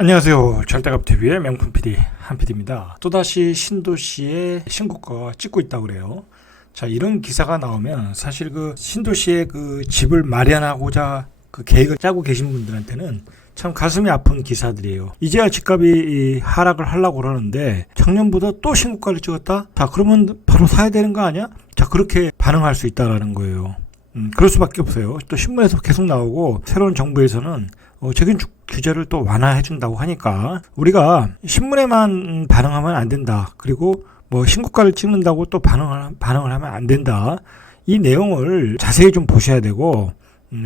안녕하세요. 절대값TV의 명품 PD 한PD입니다. 또다시 신도시의 신고가가 찍고 있다고 그래요. 자, 이런 기사가 나오면 사실 그 신도시의 그 집을 마련하고자 그 계획을 짜고 계신 분들한테는 참 가슴이 아픈 기사들이에요. 이제야 집값이 하락을 하려고 그러는데 작년보다 또 신고가를 찍었다? 자, 그러면 바로 사야 되는 거 아니야? 자, 그렇게 반응할 수 있다라는 거예요. 그럴 수밖에 없어요. 또 신문에서 계속 나오고 새로운 정부에서는 재건축 규제를 또 완화해 준다고 하니까 우리가 신문에만 반응하면 안 된다. 그리고 뭐 신고가를 찍는다고 또 반응을 하면 안 된다. 이 내용을 자세히 좀 보셔야 되고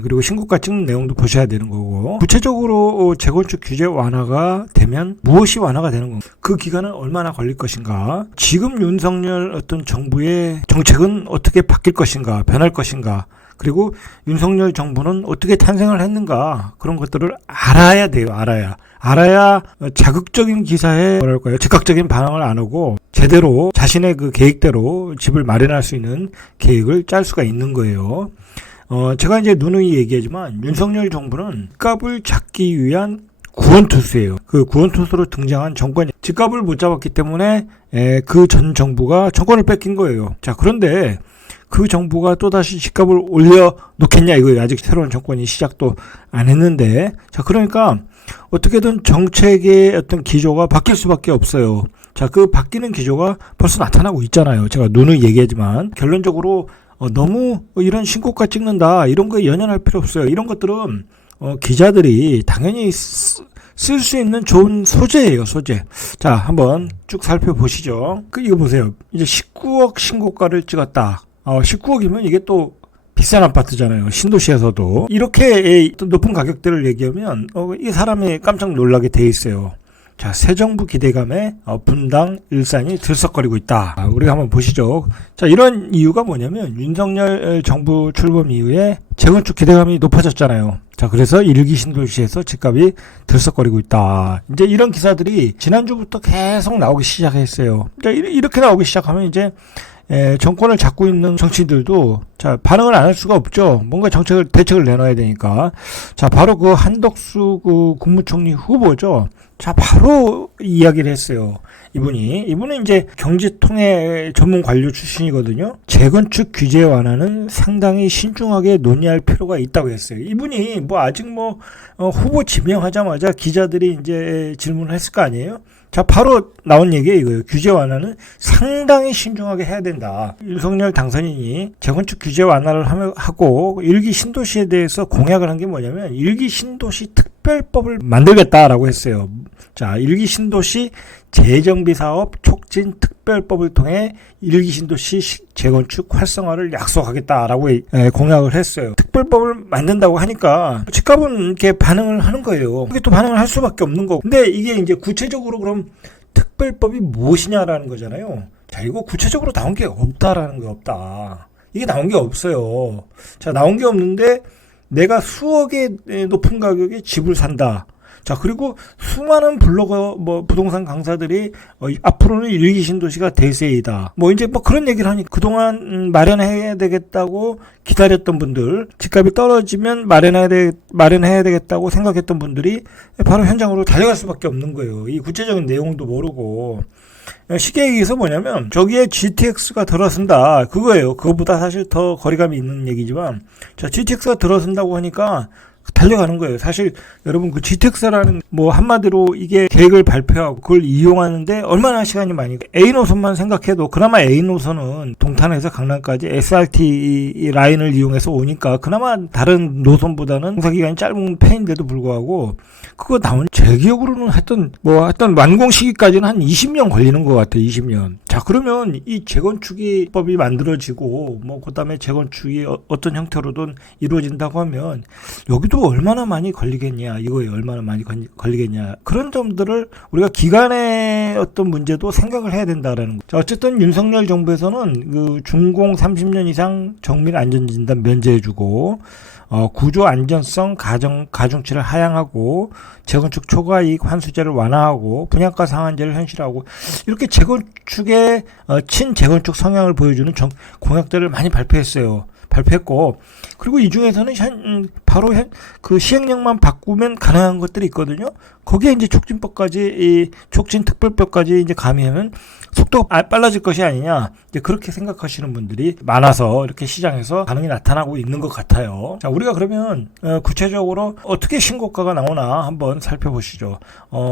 그리고 신고가 찍는 내용도 보셔야 되는 거고, 구체적으로 재건축 규제 완화가 되면 무엇이 완화가 되는 건가, 그 기간은 얼마나 걸릴 것인가, 지금 윤석열 어떤 정부의 정책은 어떻게 바뀔 것인가, 변할 것인가, 그리고 윤석열 정부는 어떻게 탄생을 했는가, 그런 것들을 알아야 돼요. 알아야 자극적인 기사에 즉각적인 반응을 안 하고 제대로 자신의 그 계획대로 집을 마련할 수 있는 계획을 짤 수가 있는 거예요. 제가 이제 누누이 얘기하지만 윤석열 정부는 집값을 잡기 위한 구원투수예요. 그 구원투수로 등장한 정권이 집값을 못 잡았기 때문에 그 전 정부가 정권을 뺏긴 거예요. 자, 그런데 그 정부가 또다시 집값을 올려놓겠냐 이거예요. 아직 새로운 정권이 시작도 안 했는데. 자, 그러니까 어떻게든 정책의 어떤 기조가 바뀔 수밖에 없어요. 자, 그 바뀌는 기조가 벌써 나타나고 있잖아요. 제가 누누이 얘기하지만 결론적으로 너무 이런 신고가 찍는다 이런 거에 연연할 필요 없어요. 이런 것들은 기자들이 당연히 쓸 수 있는 좋은 소재예요. 소재. 자, 한번 쭉 살펴보시죠. 이거 보세요. 이제 19억 신고가를 찍었다. 19억이면 이게 또 비싼 아파트잖아요. 신도시에서도. 이렇게 높은 가격대를 얘기하면 이 사람이 깜짝 놀라게 돼 있어요. 자, 새 정부 기대감에 분당 일산이 들썩거리고 있다. 우리가 한번 보시죠. 자, 이런 이유가 뭐냐면 윤석열 정부 출범 이후에 재건축 기대감이 높아졌잖아요. 자, 그래서 1기 신도시에서 집값이 들썩거리고 있다. 이제 이런 기사들이 지난주부터 계속 나오기 시작했어요. 자, 이렇게 나오기 시작하면 이제 정권을 잡고 있는 정치인들도 자, 반응을 안 할 수가 없죠. 뭔가 대책을 내놔야 되니까. 자, 바로 그 한덕수 그 국무총리 후보죠. 자, 바로 이야기를 했어요. 이분은 이제 경제통해 전문 관료 출신이거든요. 재건축 규제 완화는 상당히 신중하게 논의할 필요가 있다고 했어요. 이분이 아직 후보 지명하자마자 기자들이 이제 질문을 했을 거 아니에요? 자, 바로 나온 얘기가 이거예요. 규제 완화는 상당히 신중하게 해야 된다. 윤석열 당선인이 재건축 규제 완화를 하고 1기 신도시에 대해서 공약을 한 게 뭐냐면 1기 신도시 특별법을 만들겠다라고 했어요. 자, 1기 신도시 재정비 사업 촉진 특별법을 통해 1기 신도시 재건축 활성화를 약속하겠다라고 공약을 했어요. 특별법을 만든다고 하니까 집값은 이렇게 반응을 하는 거예요. 이게 또 반응을 할 수밖에 없는 거고. 근데 이게 이제 구체적으로 그럼 특별법이 무엇이냐라는 거잖아요. 자, 이거 구체적으로 나온 게 없다라는 거 없다. 이게 나온 게 없어요. 자, 나온 게 없는데 내가 수억의 높은 가격에 집을 산다. 자, 그리고 수많은 블로거, 부동산 강사들이, 앞으로는 1기 신도시가 대세이다. 이제 그런 얘기를 하니까 그동안 마련해야 되겠다고 기다렸던 분들, 집값이 떨어지면 마련해야 되겠다고 생각했던 분들이 바로 현장으로 달려갈 수밖에 없는 거예요. 이 구체적인 내용도 모르고. 쉽게 얘기해서 뭐냐면, 저기에 GTX가 들어선다. 그거예요. 그거보다 사실 더 거리감이 있는 얘기지만, 자, GTX가 들어선다고 하니까, 달려가는 거예요. 사실 여러분 그 GTX라는 한마디로 이게 계획을 발표하고 그걸 이용하는데 얼마나 시간이 많이 A 노선만 생각해도 그나마 A 노선은 동탄에서 강남까지 SRT 라인을 이용해서 오니까 그나마 다른 노선보다는 공사기간이 짧은 편인데도 불구하고 그거 나온 제 기억으로는 하여튼 완공 시기까지는 한 20년 걸리는 것 같아요. 20년. 자, 그러면 이 재건축이 법이 만들어지고 그다음에 재건축이 어떤 형태로든 이루어진다고 하면 여기도 얼마나 많이 걸리겠냐 이거예요. 얼마나 많이 걸리겠냐. 그런 점들을 우리가 기간의 어떤 문제도 생각을 해야 된다라는 거. 자, 어쨌든 윤석열 정부에서는 그 준공 30년 이상 정밀 안전진단 면제해주고 구조 안전성 가중치를 하향하고 재건축 초과이익 환수제를 완화하고 분양가 상한제를 현실화하고 이렇게 재건축의 친재건축 성향을 보여주는 공약들을 많이 발표했어요. 발표했고, 그리고 이 중에서는 바로 그 시행령만 바꾸면 가능한 것들이 있거든요. 거기에 이제 촉진법까지, 촉진특별법까지 이제 가미하면 속도가 빨라질 것이 아니냐, 이제 그렇게 생각하시는 분들이 많아서 이렇게 시장에서 반응이 나타나고 있는 것 같아요. 자, 우리가 그러면 구체적으로 어떻게 신고가가 나오나 한번 살펴보시죠.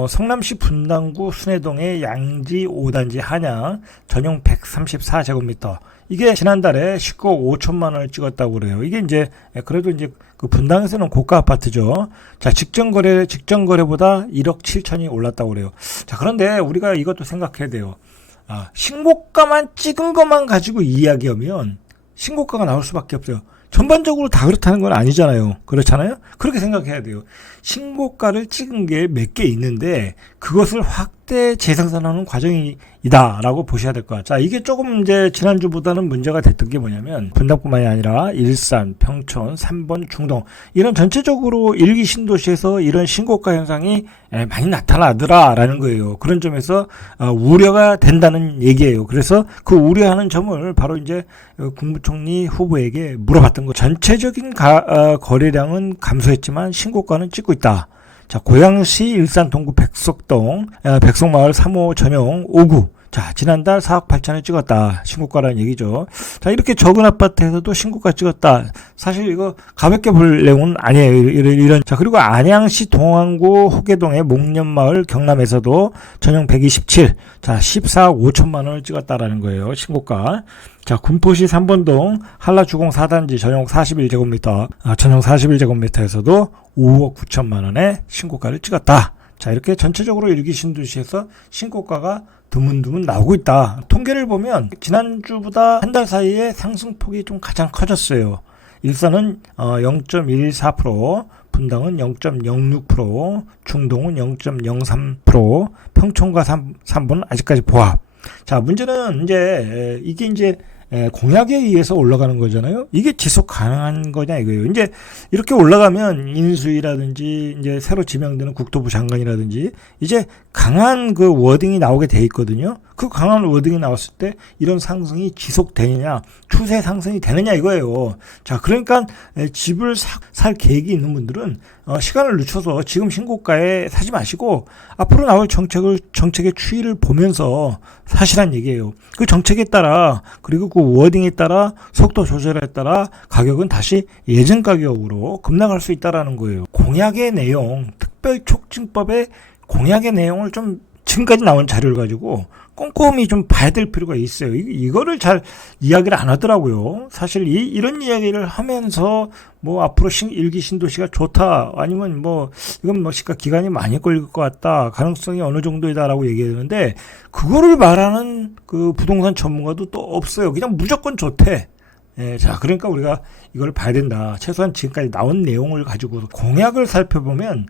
성남시 분당구 순회동의 양지 5단지 한양 전용 134제곱미터. 이게 지난달에 19억 5천만 원을 찍었다고 그래요. 이게 이제 그래도 이제 그 분당에서는 고가 아파트죠. 자, 직전거래보다 1억 7천이 올랐다고 그래요. 자, 그런데 우리가 이것도 생각해야 돼요. 신고가만 찍은 것만 가지고 이야기하면 신고가가 나올 수밖에 없어요. 전반적으로 다 그렇다는 건 아니잖아요. 그렇잖아요? 그렇게 생각해야 돼요. 신고가를 찍은 게 몇 개 있는데 그것을 확대 재생산하는 과정이다라고 보셔야 될 것 같아요. 자, 이게 조금 이제 지난주보다는 문제가 됐던 게 뭐냐면 분당뿐만이 아니라 일산, 평촌, 3번, 중동 이런 전체적으로 일기 신도시에서 이런 신고가 현상이 많이 나타나더라라는 거예요. 그런 점에서 우려가 된다는 얘기예요. 그래서 그 우려하는 점을 바로 이제 국무총리 후보에게 물어봤던 거. 전체적인 거래량은 감소했지만 신고가는 찍고 있다. 자, 고양시 일산 동구 백석동 백석마을 3호 전용 5구. 자, 지난달 4억 8천을 찍었다. 신고가라는 얘기죠. 자, 이렇게 적은 아파트에서도 신고가 찍었다. 사실 이거 가볍게 볼 내용은 아니에요. 이런. 자, 그리고 안양시 동안구 호계동의 목련마을 경남에서도 전용 127. 자, 14억 5천만 원을 찍었다라는 거예요. 신고가. 자, 군포시 3번동 한라주공 4단지 전용 41제곱미터, 전용 41제곱미터에서도 5억 9천만 원의 신고가를 찍었다. 자, 이렇게 전체적으로 일기 신도시에서 신고가가 드문드문 나오고 있다. 통계를 보면 지난주보다 한 달 사이에 상승폭이 좀 가장 커졌어요. 일산은 0.14%, 분당은 0.06%, 중동은 0.03%, 평촌과 3번은 아직까지 보합. 자, 문제는 이게 이제 공약에 의해서 올라가는 거잖아요. 이게 지속 가능한 거냐 이거예요. 이제 이렇게 올라가면 인수위라든지 이제 새로 지명되는 국토부 장관이라든지 이제 강한 그 워딩이 나오게 돼 있거든요. 그 강한 워딩이 나왔을 때 이런 상승이 지속되느냐, 추세 상승이 되느냐 이거예요. 자, 그러니까 집을 살 계획이 있는 분들은 시간을 늦춰서 지금 신고가에 사지 마시고 앞으로 나올 정책의 추이를 보면서 사시란 얘기예요. 그 정책에 따라 그리고 그 워딩에 따라 속도 조절에 따라 가격은 다시 예전 가격으로 급락할 수 있다라는 거예요. 공약의 내용, 특별촉진법의 공약의 내용을 좀 지금까지 나온 자료를 가지고 꼼꼼히 좀 봐야 될 필요가 있어요. 이거를 잘 이야기를 안 하더라고요. 사실 이런 이야기를 하면서 뭐 앞으로 일기 신도시가 좋다 아니면 뭐 이건 뭐 시가 기간이 많이 걸릴 것 같다 가능성이 어느 정도이다라고 얘기하는데 그거를 말하는 그 부동산 전문가도 또 없어요. 그냥 무조건 좋대. 자, 그러니까 우리가 이걸 봐야 된다. 최소한 지금까지 나온 내용을 가지고 공약을 살펴보면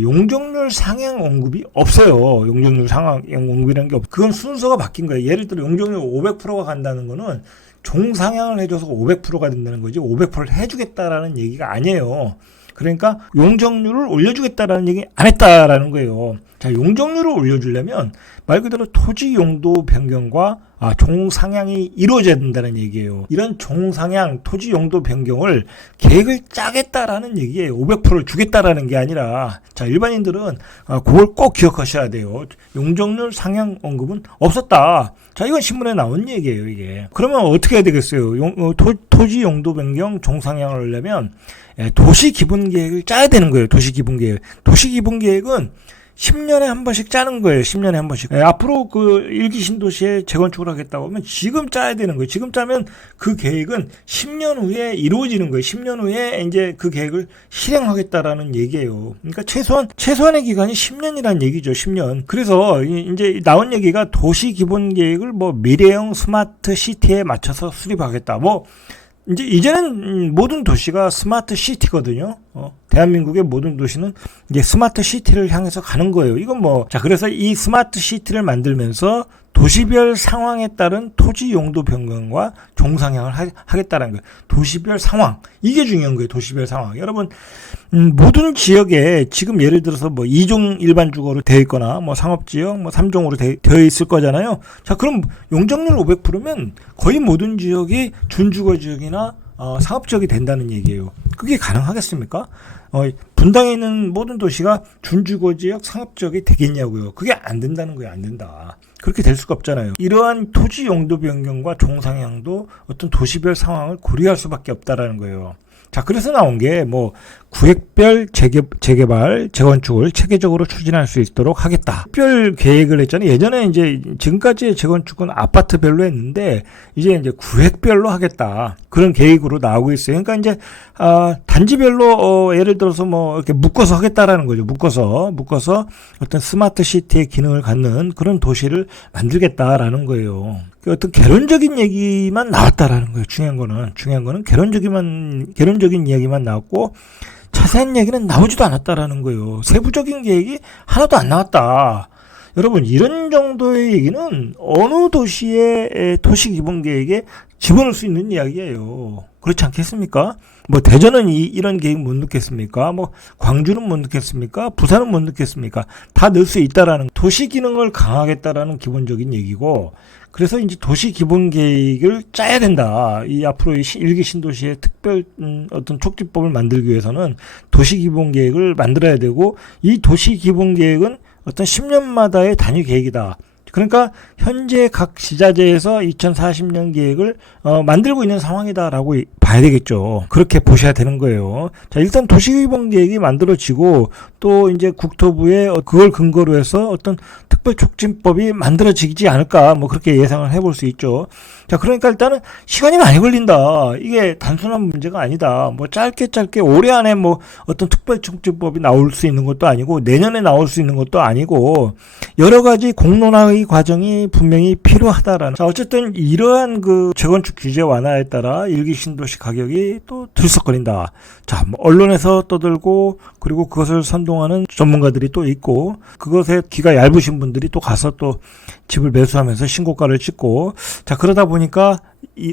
용적률 상향 언급이 없어요. 용적률 상향 언급이라는 게 그건 순서가 바뀐 거예요. 예를 들어 용적률 500%가 간다는 거는 종상향을 해줘서 500%가 된다는 거지 500%를 해주겠다라는 얘기가 아니에요. 그러니까 용적률을 올려주겠다라는 얘기 안 했다라는 거예요. 자, 용적률을 올려주려면 말 그대로 토지 용도 변경과 종상향이 이루어져야 된다는 얘기예요. 이런 종상향, 토지 용도 변경을 계획을 짜겠다라는 얘기예요. 500%를 주겠다라는 게 아니라 자, 일반인들은 그걸 꼭 기억하셔야 돼요. 용적률 상향 언급은 없었다. 자, 이건 신문에 나온 얘기예요, 이게. 그러면 어떻게 해야 되겠어요? 토지 용도 변경 종상향을 하려면 도시 기본 계획을 짜야 되는 거예요. 도시 기본 계획. 도시 기본 계획은 10년에 한 번씩 짜는 거예요. 10년에 한 번씩. 앞으로 그 일기 신도시에 재건축을 하겠다고 하면 지금 짜야 되는 거예요. 지금 짜면 그 계획은 10년 후에 이루어지는 거예요. 10년 후에 이제 그 계획을 실행하겠다라는 얘기예요. 그러니까 최소한의 기간이 10년이라는 얘기죠. 10년. 그래서 이제 나온 얘기가 도시 기본 계획을 뭐 미래형 스마트 시티에 맞춰서 수립하겠다. 뭐 이제는 모든 도시가 스마트 시티거든요. 대한민국의 모든 도시는 이제 스마트 시티를 향해서 가는 거예요. 이건 자, 그래서 이 스마트 시티를 만들면서 도시별 상황에 따른 토지 용도 변경과 종상향을 하겠다는 거예요. 도시별 상황. 이게 중요한 거예요. 도시별 상황. 여러분, 모든 지역에 지금 예를 들어서 2종 일반 주거로 되어 있거나 상업지역 3종으로 되어 있을 거잖아요. 자, 그럼 용적률 500%면 거의 모든 지역이 준주거 지역이나 상업지역이 된다는 얘기예요. 그게 가능하겠습니까? 분당에 있는 모든 도시가 준주거지역 상업지역이 되겠냐고요. 그게 안 된다는 거예요. 안 된다. 그렇게 될 수가 없잖아요. 이러한 토지 용도 변경과 종상향도 어떤 도시별 상황을 고려할 수밖에 없다라는 거예요. 자, 그래서 나온 게 구획별 재개발, 재건축을 체계적으로 추진할 수 있도록 하겠다. 특별 계획을 했잖아요. 예전에 지금까지의 재건축은 아파트별로 했는데 이제 구획별로 하겠다. 그런 계획으로 나오고 있어요. 그러니까 단지별로 예를 들어서 이렇게 묶어서 하겠다라는 거죠. 묶어서 어떤 스마트 시티의 기능을 갖는 그런 도시를 만들겠다라는 거예요. 어떤 개론적인 얘기만 나왔다라는 거예요. 중요한 거는 개론적인 이야기만 나왔고 자세한 얘기는 나오지도 않았다라는 거예요. 세부적인 계획이 하나도 안 나왔다. 여러분, 이런 정도의 얘기는 어느 도시의 도시 기본 계획에 집어넣을 수 있는 이야기예요. 그렇지 않겠습니까? 대전은 이런 계획 못 넣겠습니까? 광주는 못 넣겠습니까? 부산은 못 넣겠습니까? 다 넣을 수 있다라는 도시 기능을 강화하겠다라는 기본적인 얘기고, 그래서 이제 도시 기본 계획을 짜야 된다. 이 앞으로 일기 신도시의 특별 어떤 촉진법을 만들기 위해서는 도시 기본 계획을 만들어야 되고, 이 도시 기본 계획은 어떤 10년마다의 단위 계획이다. 그러니까 현재 각 지자체에서 2040년 계획을 만들고 있는 상황이다라고 봐야 되겠죠. 그렇게 보셔야 되는 거예요. 자, 일단 도시기본 계획이 만들어지고 또 이제 국토부에 그걸 근거로 해서 어떤 특별촉진법이 만들어지지 않을까 그렇게 예상을 해볼 수 있죠. 자, 그러니까 일단은 시간이 많이 걸린다. 이게 단순한 문제가 아니다. 짧게 올해 안에 어떤 특별촉진법이 나올 수 있는 것도 아니고 내년에 나올 수 있는 것도 아니고 여러 가지 공론화의 과정이 분명히 필요하다라는. 자, 어쨌든 이러한 그 재건축 규제 완화에 따라 일기 신도시 가격이 또 들썩거린다. 자, 언론에서 떠들고 그리고 그것을 선동하는 전문가들이 또 있고 그것에 귀가 얇으신 분들이 또 가서 또 집을 매수하면서 신고가를 찍고, 자, 그러다 보니까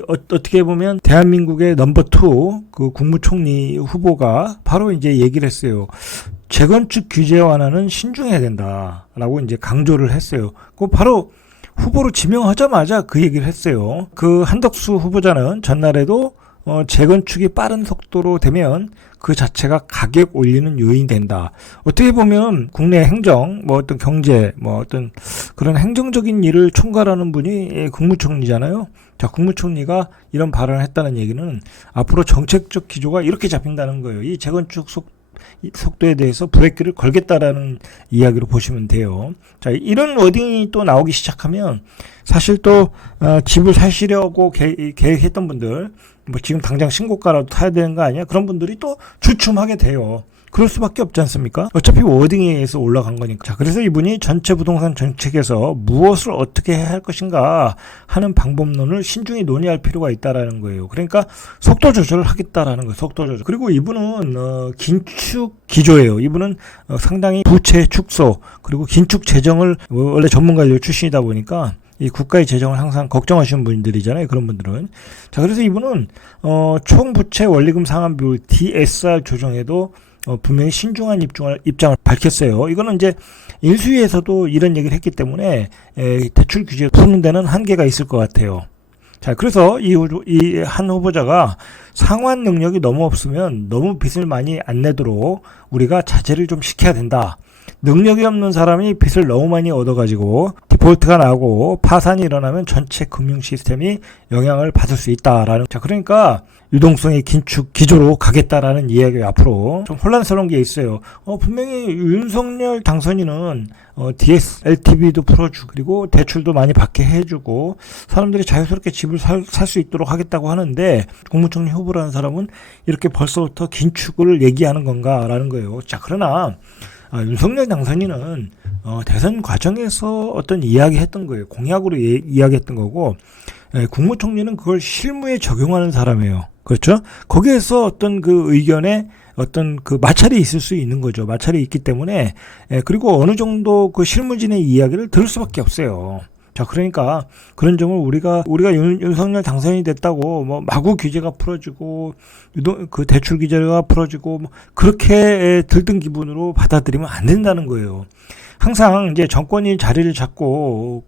어떻게 보면 대한민국의 넘버 2 그 국무총리 후보가 바로 이제 얘기를 했어요. 재건축 규제 완화는 신중해야 된다라고 이제 강조를 했어요. 그 바로 후보로 지명하자마자 그 얘기를 했어요. 그 한덕수 후보자는 전날에도 재건축이 빠른 속도로 되면 그 자체가 가격 올리는 요인이 된다. 어떻게 보면 국내 행정, 어떤 경제, 어떤 그런 행정적인 일을 총괄하는 분이 국무총리잖아요. 자, 국무총리가 이런 발언을 했다는 얘기는 앞으로 정책적 기조가 이렇게 잡힌다는 거예요. 이 재건축 속도에 대해서 브레이크를 걸겠다라는 이야기로 보시면 돼요. 자, 이런 워딩이 또 나오기 시작하면 사실 또 집을 사시려고 계획했던 분들, 지금 당장 신고가라도 타야 되는 거 아니야? 그런 분들이 또 주춤하게 돼요. 그럴 수밖에 없지 않습니까? 어차피 워딩에 의해서 올라간 거니까. 자, 그래서 이분이 전체 부동산 정책에서 무엇을 어떻게 해야 할 것인가 하는 방법론을 신중히 논의할 필요가 있다라는 거예요. 그러니까 속도 조절을 하겠다라는 거예요. 속도 조절. 그리고 이분은 긴축 기조예요. 이분은 상당히 부채 축소 그리고 긴축 재정을 원래 전문가 출신이다 보니까 이 국가의 재정을 항상 걱정하시는 분들이잖아요. 그런 분들은. 자, 그래서 이분은 총부채 원리금 상환 비율 DSR 조정에도 분명히 신중한 입장을 밝혔어요. 이거는 이제 인수위에서도 이런 얘기를 했기 때문에 대출 규제 푸는 데는 한계가 있을 것 같아요. 자, 그래서 이 한 후보자가 상환 능력이 너무 없으면 너무 빚을 많이 안 내도록 우리가 자제를 좀 시켜야 된다. 능력이 없는 사람이 빚을 너무 많이 얻어가지고 디폴트가 나고 파산이 일어나면 전체 금융 시스템이 영향을 받을 수 있다라는. 자, 그러니까 유동성의 긴축 기조로 가겠다라는 이야기가 앞으로 좀 혼란스러운 게 있어요. 분명히 윤석열 당선인은 DS LTV도 풀어주고 그리고 대출도 많이 받게 해주고 사람들이 자유스럽게 집을 살 수 있도록 하겠다고 하는데 국무총리 후보라는 사람은 이렇게 벌써부터 긴축을 얘기하는 건가라는 거예요. 자, 그러나 윤석열 당선인은 대선 과정에서 어떤 이야기했던 거예요. 공약으로 이야기했던 거고, 국무총리는 그걸 실무에 적용하는 사람이에요. 그렇죠? 거기에서 어떤 그 의견에 어떤 그 마찰이 있을 수 있는 거죠. 마찰이 있기 때문에, 그리고 어느 정도 그 실무진의 이야기를 들을 수밖에 없어요. 자, 그러니까 그런 점을 우리가 윤석열 당선이 됐다고 마구 규제가 풀어지고 그 대출 규제가 풀어지고 그렇게 들뜬 기분으로 받아들이면 안 된다는 거예요. 항상 이제 정권이 자리를 잡고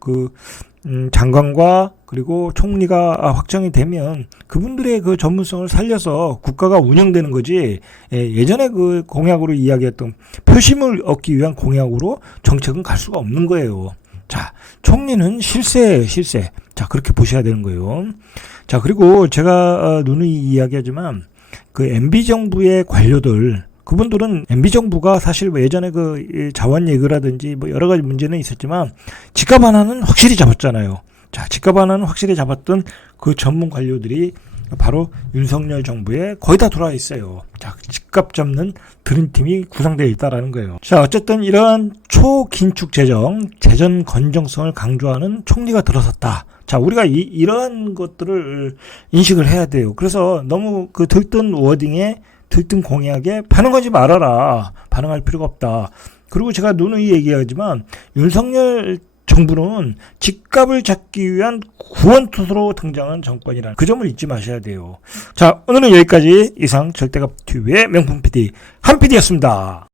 장관과 그리고 총리가 확정이 되면 그분들의 그 전문성을 살려서 국가가 운영되는 거지. 예전에 그 공약으로 이야기했던 표심을 얻기 위한 공약으로 정책은 갈 수가 없는 거예요. 자, 총리는 실세예요, 실세. 자, 그렇게 보셔야 되는 거예요. 자, 그리고 제가 누누이 이야기하지만 그 MB 정부의 관료들, 그분들은 MB 정부가 사실 뭐 예전에 그 자원 예거라든지 뭐 여러 가지 문제는 있었지만 집값 하나는 확실히 잡았잖아요. 자, 집값 하나는 확실히 잡았던 그 전문 관료들이 바로 윤석열 정부에 거의 다 돌아와 있어요. 자, 집값 잡는 드림팀이 구성되어 있다라는 거예요. 자, 어쨌든 이러한 초긴축 재정 건정성을 강조하는 총리가 들어섰다. 자, 우리가 이러한 것들을 인식을 해야 돼요. 그래서 너무 그 들뜬 워딩에 들뜬 공약에 반응하지 말아라. 반응할 필요가 없다. 그리고 제가 누누이 얘기하지만 윤석열 정부는 집값을 잡기 위한 구원투수로 등장한 정권이라는 그 점을 잊지 마셔야 돼요. 자, 오늘은 여기까지. 이상 절대값 TV의 명품 PD 한 PD였습니다.